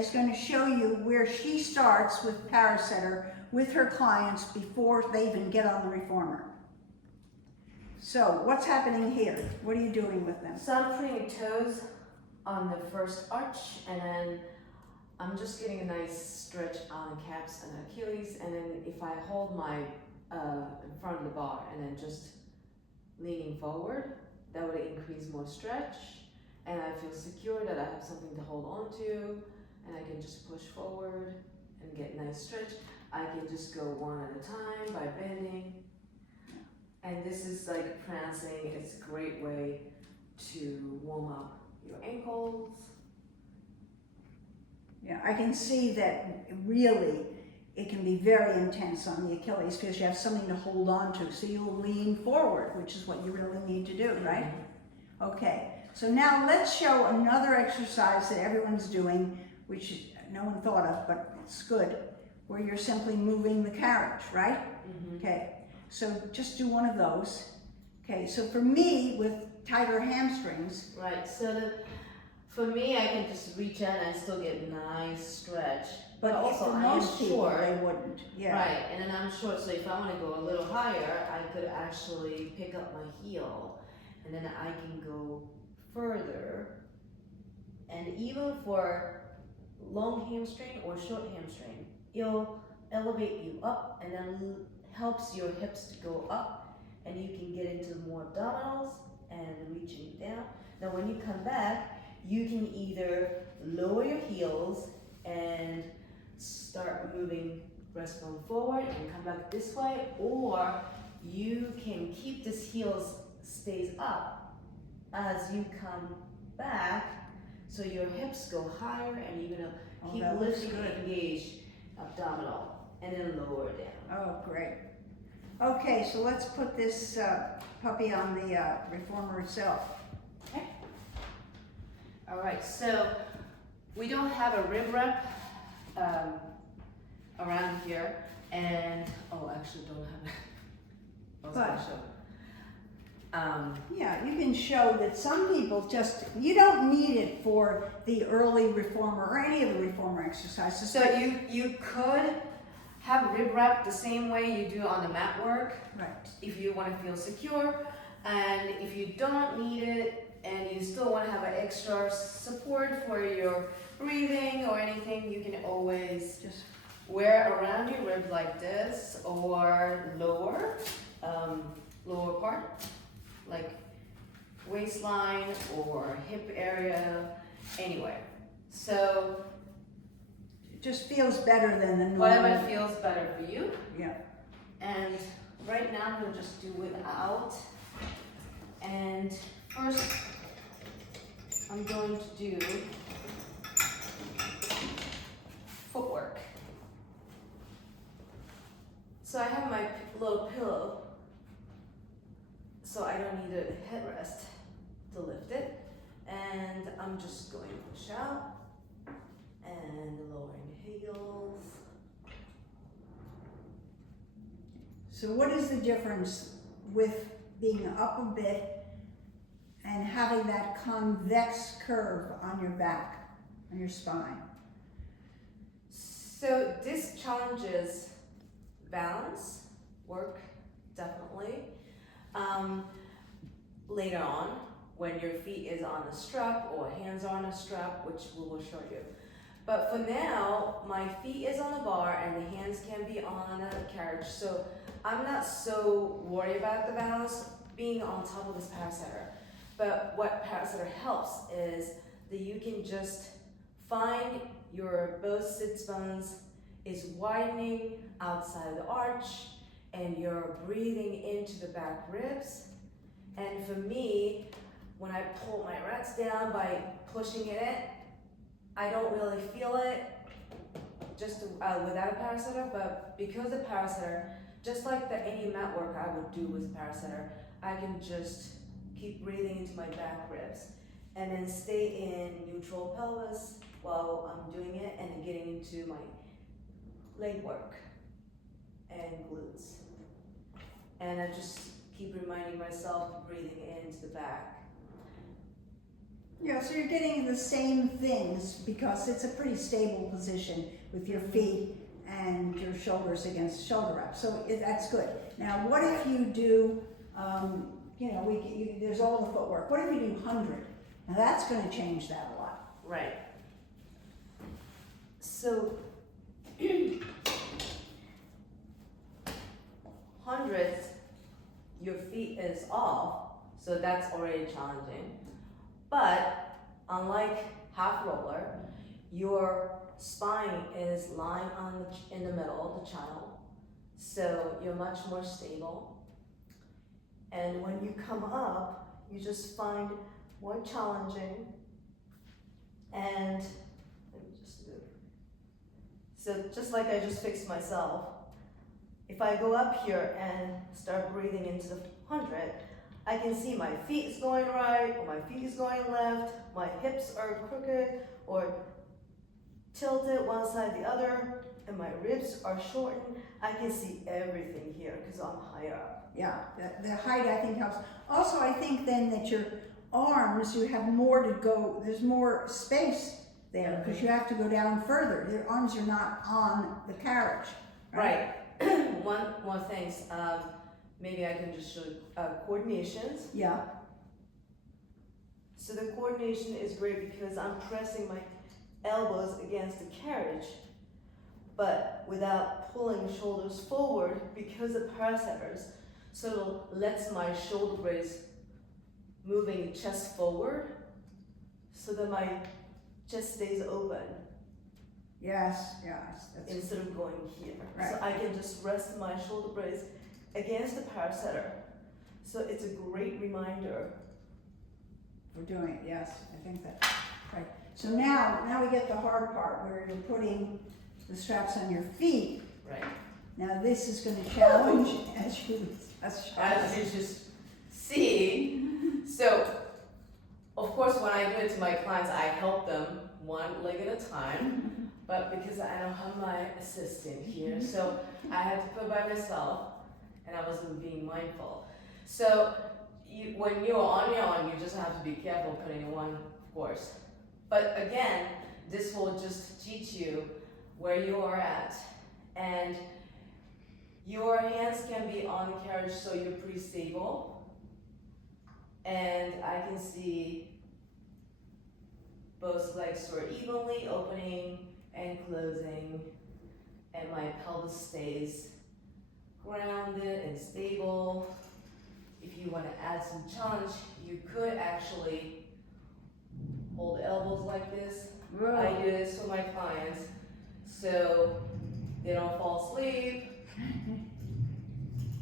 is going to show you where she starts with Parasetter with her clients before they even get on the reformer. So what's happening here? What are you doing with them? So I'm putting toes on the first arch, and then I'm just getting a nice stretch on the calves and Achilles, and then if I hold my in front of the bar and then just leaning forward, that would increase more stretch, and I feel secure that I have something to hold on to, and I can just push forward and get nice stretch. I can just go one at a time by bending. And this is like prancing. It's a great way to warm up your ankles. Yeah, I can see that really it can be very intense on the Achilles because you have something to hold on to. So you'll lean forward, which is what you really need to do, right? Okay, so now let's show another exercise that everyone's doing, which no one thought of, but it's good, where you're simply moving the carriage, right? Okay, so just do one of those. Okay, so for me, with tighter hamstrings. Right, so for me, I can just reach out and still get nice stretch. But also, for most people, they wouldn't. Yeah. Right, and then I'm short, so if I want to go a little higher, I could actually pick up my heel, and then I can go further. And even for long hamstring or short hamstring, it'll elevate you up and then helps your hips to go up, and you can get into more abdominals and reaching down. Now when you come back, you can either lower your heels and start moving breastbone forward and come back this way, or you can keep this heels stays up as you come back, so your hips go higher and you're gonna keep lifting and engage abdominal and then lower down. Oh, great. Okay, so let's put this puppy on the reformer itself. Okay. All right, so we don't have a rib rep around here, and actually don't have it. I was gonna show. Yeah, you can show that some people you don't need it for the early reformer or any of the reformer exercises. So you could have rib wrap the same way you do on the mat work, right? If you want to feel secure, and if you don't need it and you still want to have an extra support for your breathing or anything, you can always just wear around your rib like this, or lower part, like waistline or hip area, anywhere. So it just feels better than the normal. whatever feels better for you. Yeah. And right now I'm gonna just do without. And first I'm going to do footwork. So I have my little pillow, so I don't need a headrest to lift it. And I'm just going to push out and lowering the heels. So what is the difference with being up a bit and having that convex curve on your back, on your spine? So this challenges balance, work, definitely. Later on, when your feet is on a strap or hands are on a strap, which we will show you. But for now, my feet is on the bar and the hands can be on a carriage. So I'm not so worried about the balance being on top of this Parasetter. But what Parasetter helps is that you can just find your both sits bones is widening outside of the arch, and you're breathing into the back ribs. And for me, when I pull my rats down by pushing it in, I don't really feel it just without a Parasetter, but because of Parasetter, just like any mat work I would do with Parasetter, I can just keep breathing into my back ribs and then stay in neutral pelvis while I'm doing it, and then getting into my leg work and glutes. And I just keep reminding myself breathing into the back. Yeah, so you're getting the same things because it's a pretty stable position with your feet and your shoulders against the shoulder wrap. So that's good. Now, what if you do, you know, there's all the footwork. What if you do 100? Now that's going to change that a lot. Right. So, hundreds, your feet is off, so that's already challenging. But unlike half roller, your spine is lying in the middle of the channel, so you're much more stable. And when you come up, you just find more challenging. And let me just move. So just like I just fixed myself, if I go up here and start breathing into the 100, I can see my feet is going right, or my feet is going left, my hips are crooked or tilted one side the other, and my ribs are shortened. I can see everything here because I'm higher up. Yeah, the height I think helps. Also, I think then that your arms, you have more to go, there's more space there because you have to go down further. Your arms are not on the carriage. Right. One more thing, maybe I can just show coordinations. Yeah. So the coordination is great because I'm pressing my elbows against the carriage, but without pulling the shoulders forward because of parasetters. So it lets my shoulder blades moving chest forward so that my chest stays open. Yes. That's instead of going here. Right. So I can just rest my shoulder blades against the parasetter. So it's a great reminder. for doing it. Yes, I think that's right. So now we get the hard part where you're putting the straps on your feet. Right. Now this is going to challenge as you just see. So, of course, when I do it to my clients, I help them one leg at a time. But because I don't have my assistant here, so I had to put by myself, and I wasn't being mindful. So when you're on your own, you just have to be careful putting in one course. But again, this will just teach you where you are at, and your hands can be on the carriage so you're pretty stable. And I can see both legs are evenly opening and closing, and my pelvis stays grounded and stable. If you want to add some challenge, you could actually hold the elbows like this. Whoa. I do this for my clients so they don't fall asleep.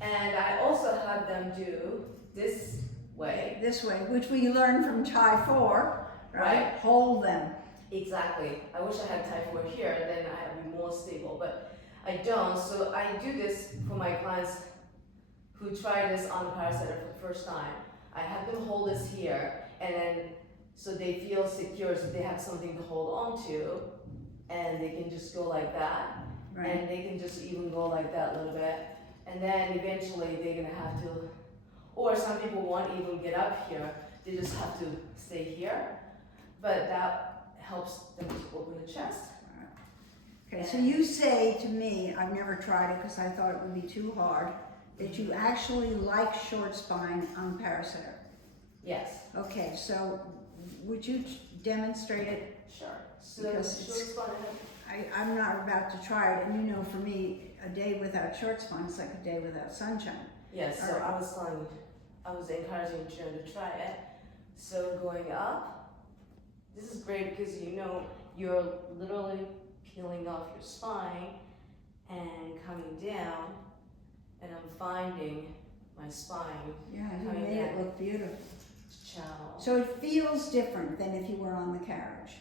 And I also have them do this way. This way, which we learned from Thai 4, right? Hold them. Exactly. I wish I had type 4 here, then I'd be more stable, but I don't. So I do this for my clients who try this on the Parasetter for the first time. I have them hold this here, and then so they feel secure, so they have something to hold on to, and they can just go like that, Right. and they can just even go like that a little bit, and then eventually they're gonna have to, or some people won't even get up here, they just have to stay here, but that helps them to open the chest. Okay, so you say to me, I've never tried it because I thought it would be too hard, that you actually like short spine on Parasetter. Yes. Okay, so would you demonstrate it? Sure. So Because short spine. I'm not about to try it, and you know, for me, a day without short spine is like a day without sunshine. Yes. So Alright. I was encouraging Jen to try it. So going up, this is great because you know you're literally peeling off your spine and coming down, and I'm finding my spine Yeah, you Coming made it down. look beautiful. channel. So it feels different than if you were on the carriage.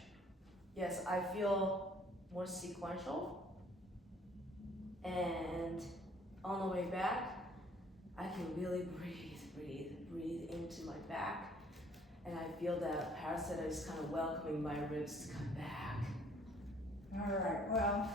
Yes, I feel more sequential, and on the way back, I can really breathe into my back, and I feel that Parasetter is kind of welcoming my ribs to come back. All right, well,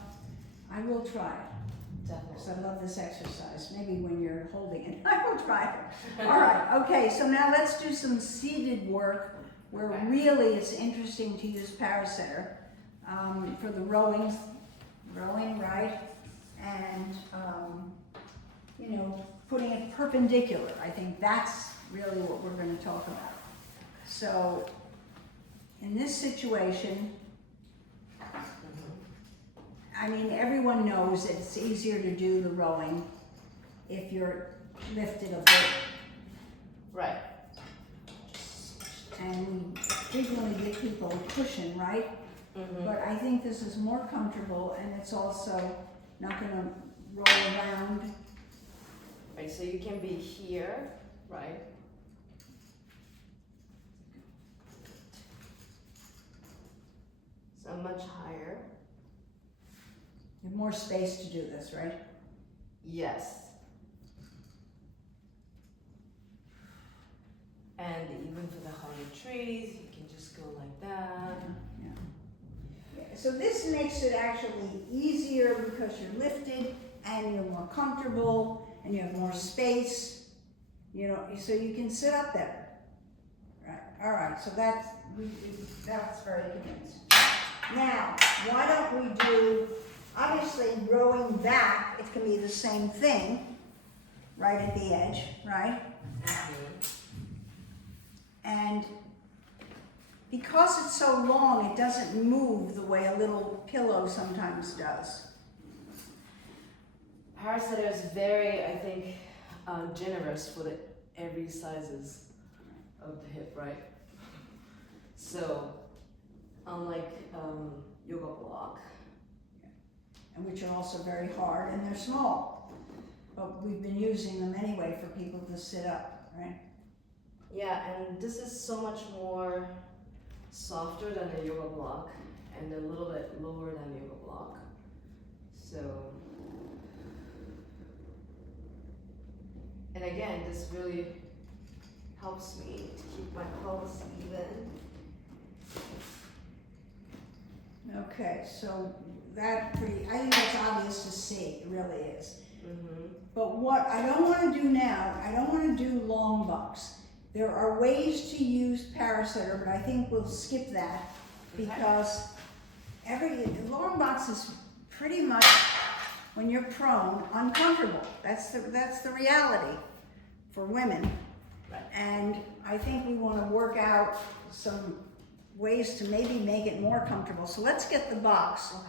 I will try it, because Definitely. I love this exercise. Maybe when you're holding it, I will try it. All right, okay, so now let's do some seated work where Okay. really it's interesting to use Parasetter for the rowing, right? And, you know, putting it perpendicular. I think that's really what we're going to talk about. So, in this situation, I mean, everyone knows that it's easier to do the rowing if you're lifted a bit. Right. And we frequently give people a cushion, right? Mm-hmm. But I think this is more comfortable, and it's also not going to roll around. Right, so you can be here, right? So much higher. You have more space to do this, right? Yes. And even for the higher trees, you can just go like that. Yeah. So this makes it actually easier because you're lifted and you're more comfortable and you have more space, you know, so you can sit up there. Right. All right. So that's very convincing. Now, why don't we do? Obviously, rowing back, it can be the same thing, right at the edge, right? And because it's so long, it doesn't move the way a little pillow sometimes does. Parasetter is very, I think, generous for every sizes of the hip, right? So, unlike yoga block. And which are also very hard, and they're small. But we've been using them anyway for people to sit up, right? Yeah, and this is so much more softer than the yoga block and a little bit lower than yoga block. So, and again, this really helps me to keep my pulse even. Okay, so I think that's obvious to see, it really is. Mm-hmm. But what I don't want to do now, I don't want to do long box. There are ways to use Parasetter, but I think we'll skip that because long box is pretty much, when you're prone, uncomfortable. That's the reality for women. Right. And I think we want to work out some ways to maybe make it more comfortable. So let's get the box. Okay.